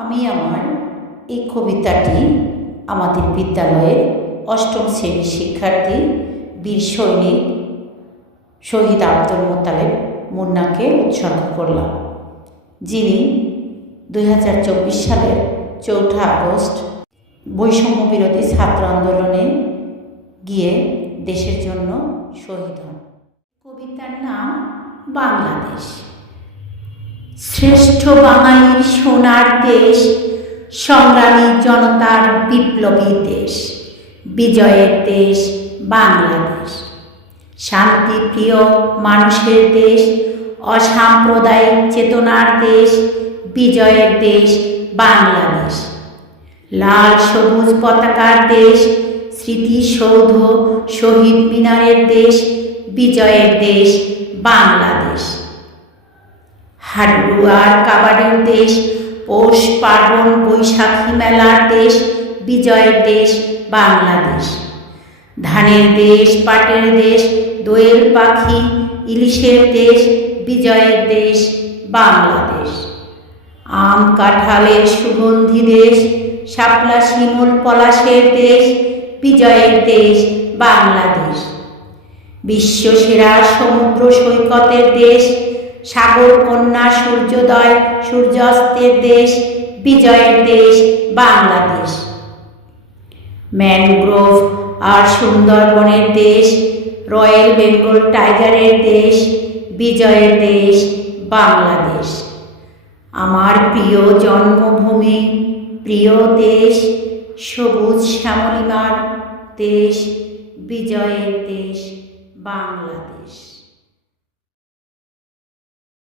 আমি আমার এই কবিতাটি আমাদের বিদ্যালয়ের অষ্টম শ্রেণীর শিক্ষার্থী বীর সৈনিক শহীদ আব্দুল মোত্তালেব মুন্নাকে উৎসর্গ করলাম, যিনি 2024 সালের 4 আগস্ট বৈষম্য বিরোধী ছাত্র আন্দোলনে গিয়ে দেশের জন্য শহীদ হন। কবিতার নাম বাংলাদেশ। শ্রেষ্ঠ বাঙালির সোনার দেশ, সংগ্রামী জনতার বিপ্লবী দেশ, বিজয়ের দেশ বাংলাদেশ। শান্তিপ্রিয় মানুষের দেশ, অসাম্প্রদায়িক চেতনার দেশ, বিজয়ের দেশ বাংলাদেশ। লাল সবুজ পতাকার দেশ, স্মৃতিসৌধ শহীদ মিনারের দেশ, বিজয়ের দেশ বাংলাদেশ। হাডুয়ার কাবাডির দেশ, পৌষ পার্বণ বৈশাখী মেলার দেশ, বিজয়ের দেশ বাংলাদেশ। ধানের দেশ, পাটের দেশ, দোয়েল পাখি ইলিশের দেশ, বিজয়ের দেশ বাংলাদেশ। আম কাঁঠালের সুগন্ধি দেশ, শাপলা শিমুল পলাশের দেশ, বিজয়ের দেশ বাংলাদেশ। বিশ্বসেরা সমুদ্র সৈকতের দেশ, সাগর কন্যা সূর্যোদয় সূর্যাস্তের দেশ, বিজয়ের দেশ বাংলাদেশ। ম্যানগ্রোভ আর সুন্দরবনের দেশ, রয়্যাল বেঙ্গল টাইগারের দেশ, বিজয়ের দেশ বাংলাদেশ। আমার প্রিয় জন্মভূমি, প্রিয় দেশ, সবুজ শ্যামলিমার দেশ, বিজয়ের দেশ বাংলাদেশ।